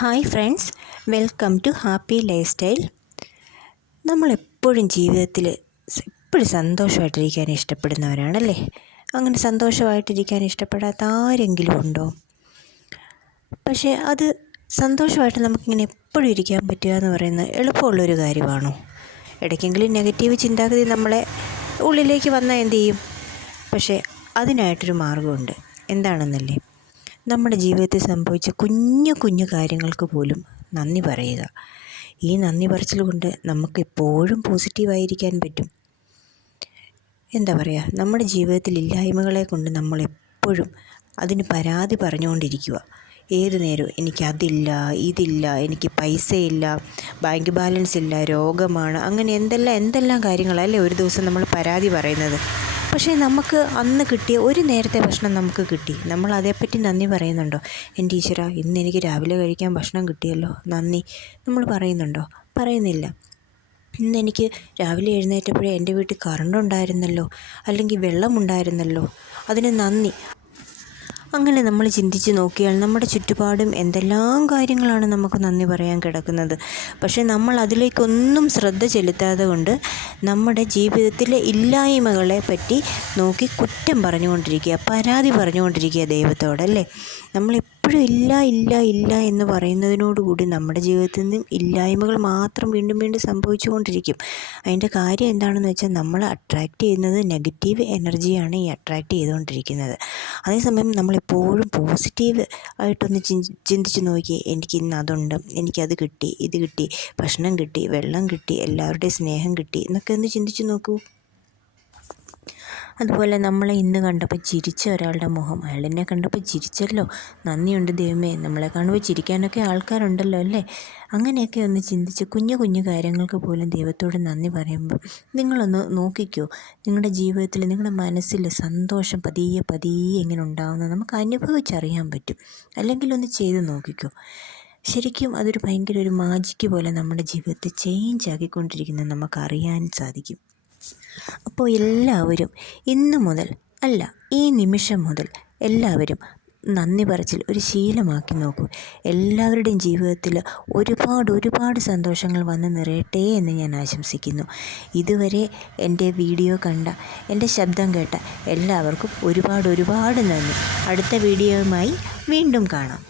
Hi friends, welcome to happy life style. നമ്മളെപ്പോഴും ജീവിതത്തിൽ എപ്പോഴും സന്തോഷമായിട്ടിരിക്കാൻ ഇഷ്ടപ്പെടുന്നവരാണല്ലേ? അങ്ങനെ സന്തോഷമായിട്ടിരിക്കാൻ ഇഷ്ടപ്പെടാത്ത ആരെങ്കിലും ഉണ്ടോ? പക്ഷേ അത് സന്തോഷമായിട്ട് നമുക്കിങ്ങനെ എപ്പോഴും ഇരിക്കാൻ പറ്റുക എന്ന് പറയുന്നത് എളുപ്പമുള്ളൊരു കാര്യമാണോ? ഇടയ്ക്കെങ്കിലും നെഗറ്റീവ് ചിന്താഗതി നമ്മളെ ഉള്ളിലേക്ക് വന്നാൽ എന്തു ചെയ്യും? പക്ഷേ അതിനായിട്ടൊരു മാർഗമുണ്ട്. എന്താണെന്നല്ലേ? നമ്മുടെ ജീവിതത്തിൽ സംഭവിച്ച കുഞ്ഞു കുഞ്ഞു കാര്യങ്ങൾക്ക് പോലും നന്ദി പറയുക. ഈ നന്ദി പറച്ചിൽ കൊണ്ട് നമുക്കെപ്പോഴും പോസിറ്റീവായിരിക്കാൻ പറ്റും. എന്താ പറയുക, നമ്മുടെ ജീവിതത്തിൽ ഇല്ലായ്മകളെ കൊണ്ട് നമ്മളെപ്പോഴും അതിന് പരാതി പറഞ്ഞുകൊണ്ടിരിക്കുക. ഏതു നേരവും എനിക്കതില്ല, ഇതില്ല, എനിക്ക് പൈസയില്ല, ബാങ്ക് ബാലൻസ് ഇല്ല, രോഗമാണ്, അങ്ങനെ എന്തെല്ലാം കാര്യങ്ങളല്ലേ ഒരു ദിവസം നമ്മൾ പരാതി പറയുന്നത്. പക്ഷേ നമുക്ക് അന്ന് കിട്ടിയ ഒരു നേരത്തെ ഭക്ഷണം നമുക്ക് കിട്ടി. നമ്മൾ അതേപ്പറ്റി നന്ദി പറയുന്നുണ്ടോ? എൻ്റെ ഈശ്വരാ, ഇന്ന് എനിക്ക് രാവിലെ കഴിക്കാൻ ഭക്ഷണം കിട്ടിയല്ലോ, നന്ദി നമ്മൾ പറയുന്നുണ്ടോ? പറയുന്നില്ല. ഇന്നെനിക്ക് രാവിലെ എഴുന്നേറ്റപ്പോഴേ എൻ്റെ വീട്ടിൽ കറണ്ട് ഉണ്ടായിരുന്നല്ലോ, അല്ലെങ്കിൽ വെള്ളമുണ്ടായിരുന്നല്ലോ, അതിന് നന്ദി. അങ്ങനെ നമ്മൾ ചിന്തിച്ച് നോക്കിയാൽ നമ്മുടെ ചുറ്റുപാടും എന്തെല്ലാം കാര്യങ്ങളാണ് നമുക്ക് നന്ദി പറയാൻ കിടക്കുന്നത്. പക്ഷേ നമ്മൾ അതിലേക്കൊന്നും ശ്രദ്ധ ചെലുത്താതെ കൊണ്ട് നമ്മുടെ ജീവിതത്തിലെ ഇല്ലായ്മകളെ പറ്റി നോക്കി കുറ്റം പറഞ്ഞുകൊണ്ടിരിക്കുക, പരാതി പറഞ്ഞുകൊണ്ടിരിക്കുക ദൈവത്തോടല്ലേ? നമ്മളെപ്പോഴും ഇല്ല എന്ന് പറയുന്നതിനോടുകൂടി നമ്മുടെ ജീവിതത്തിൽ നിന്നും ഇല്ലായ്മകൾ മാത്രം വീണ്ടും വീണ്ടും സംഭവിച്ചുകൊണ്ടിരിക്കും. അതിൻ്റെ കാര്യം എന്താണെന്ന് വെച്ചാൽ നമ്മൾ അട്രാക്റ്റ് ചെയ്യുന്നത് നെഗറ്റീവ് എനർജിയാണ് ഈ അട്രാക്റ്റ് ചെയ്തുകൊണ്ടിരിക്കുന്നത്. അതേസമയം നമ്മളെപ്പോഴും പോസിറ്റീവ് ആയിട്ടൊന്ന് ചിന്തിച്ച് നോക്കിയേ. എനിക്ക് ഇന്ന് അതുണ്ട്, എനിക്കത് കിട്ടി, ഇത് കിട്ടി, ഭക്ഷണം കിട്ടി, വെള്ളം കിട്ടി, എല്ലാവരുടെയും സ്നേഹം കിട്ടി എന്നൊക്കെ ഒന്ന് ചിന്തിച്ച് നോക്കൂ. അതുപോലെ നമ്മളെ ഇന്ന് കണ്ടപ്പോൾ ചിരിച്ച ഒരാളുടെ മുഖം, അയാൾ എന്നെ കണ്ടപ്പോൾ ചിരിച്ചല്ലോ, നന്ദിയുണ്ട് ദൈവമേ, നമ്മളെ കാണുമ്പോൾ ചിരിക്കാനൊക്കെ ആൾക്കാരുണ്ടല്ലോ അല്ലേ? അങ്ങനെയൊക്കെ ഒന്ന് ചിന്തിച്ച് കുഞ്ഞു കുഞ്ഞു കാര്യങ്ങൾക്ക് പോലും ദൈവത്തോട് നന്ദി പറയുമ്പോൾ നിങ്ങളൊന്ന് നോക്കിക്കോ, നിങ്ങളുടെ ജീവിതത്തിൽ നിങ്ങളുടെ മനസ്സിൽ സന്തോഷം പതിയെ ഇങ്ങനെ ഉണ്ടാകുന്നത് നമുക്ക് അനുഭവിച്ചറിയാൻ പറ്റും. അല്ലെങ്കിൽ ഒന്ന് ചെയ്ത് നോക്കിക്കോ. ശരിക്കും അതൊരു ഭയങ്കര ഒരു മാജിക്ക് പോലെ നമ്മുടെ ജീവിതത്തെ ചേഞ്ച് ആക്കിക്കൊണ്ടിരിക്കുന്നത് നമുക്കറിയാൻ സാധിക്കും. അപ്പോൾ എല്ലാവരും ഇന്ന് മുതൽ ഈ നിമിഷം മുതൽ എല്ലാവരും നന്ദി പറച്ചിൽ ഒരു ശീലമാക്കി നോക്കൂ. എല്ലാവരുടെയും ജീവിതത്തിൽ ഒരുപാട് സന്തോഷങ്ങൾ വന്ന് നിറയട്ടെ എന്ന് ഞാൻ ആശംസിക്കുന്നു. ഇതുവരെ എൻ്റെ വീഡിയോ കണ്ട, എൻ്റെ ശബ്ദം കേട്ട എല്ലാവർക്കും ഒരുപാട് നന്ദി. അടുത്ത വീഡിയോയുമായി വീണ്ടും കാണാം.